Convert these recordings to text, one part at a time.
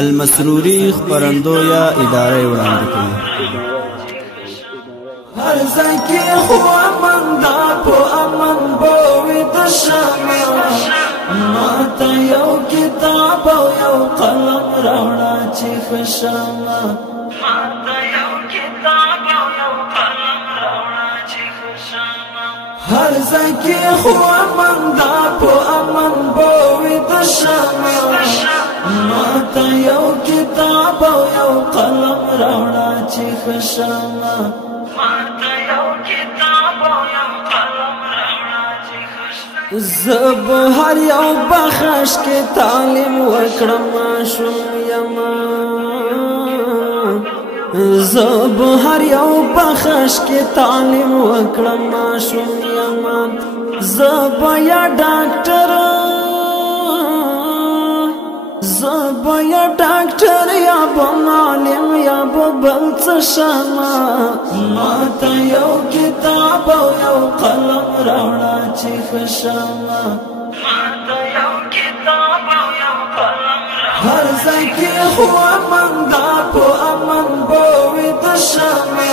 المسروري خبرندو یا اداره وړاندې کوي. هر ځای کې خو امن دا په امن بوي د شمع ماته یو کتاب او یو قلم راوړه چې خشمه ماته یو کتاب او یو قلم راوړه چې خشمه هر ځای کې خو امن دا په امن بوي د شمع ماته یو کتاب او یو قلم راوړه چې خشمه زب هر یو بخش کې تعلیم وکړم شوم یما زب هر یو بخش کې تعلیم وکړم شوم یما زب یا ډاکټر زب یا ډاکټر یا معلم یا بل څه شمه ماته یو کتاب او یو قلم راوړه چې خشمه ماته یو کتاب او یو قلم راوړه هر ځای کې خو امن دا په امن بوي د شمه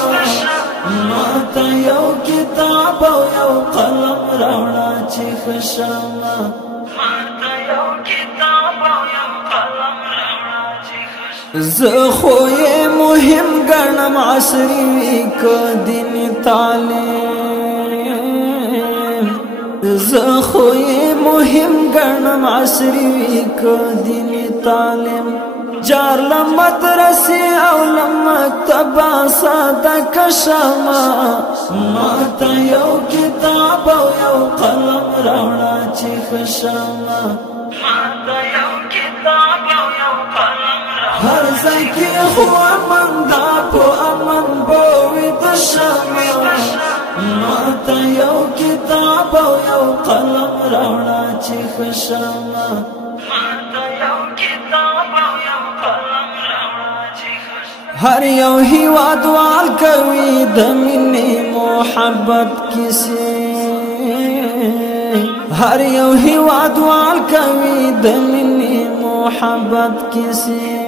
ماته یو کتاب او یو قلم راوړه چې خشمه ماته یو کتاب او یو قلم راوړه چې خشمه زه خو یې مهم ګڼم عصري وي که دیني تعلیم زه خو یې مهم ګڼم عصري وي که دیني تعلیم جار له مدرسې او له مکتبه ساده کشمه ماته یو کتاب او یو قلم راوړه چې خشمه ماته یو کتاب او یو قلم راوړه هر ځای کې خو امن دا په امن بوي د شمع ماته یو کتاب او یو قلم راوړه چې خشمه ماته یو کتاب او یو قلم راوړه چې خشمه هر یو هیوادوال کوي د مینې محبت کیسې هر یو هیوادوال کوي د مینې محبت کیسې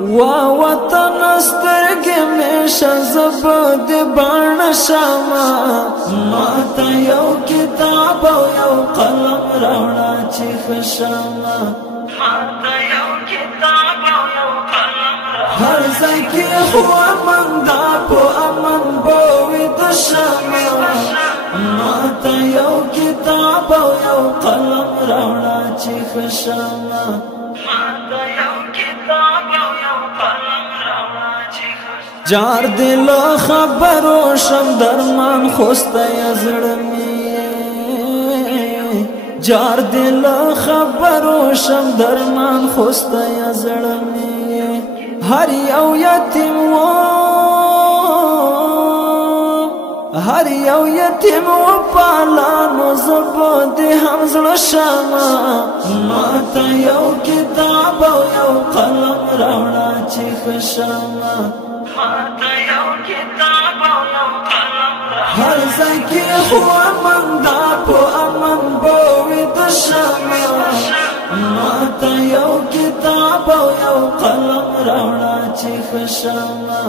وا وطن سترګې مې شزب د باڼ شمه ماته یو کتاب او یو قلم راوړه چې خشمه ماته یو کتاب او یو قلم راوړه هر ځای کې خو امن دا په امن بوي د شمه ماته یو کتاب او یو قلم راوړه چې خشمه ماته یو کتاب او یو قلم راوړه چې خشمه جار دل خبرو شم درمان خوسته زړه می جار دل خبرو شم درمان خوسته زړه می هر یو یتیم و هر یو یتیم و پالانو زبو دی هم زړه شمه ماته یو کتاب او یو قلم راوړه چې خشمه ماته یو کتاب او یو قلم راوړه هر ځای کې خو امن دا په امن بوي د شمه ماته یو کتاب او یو قلم راوړه چې خشمه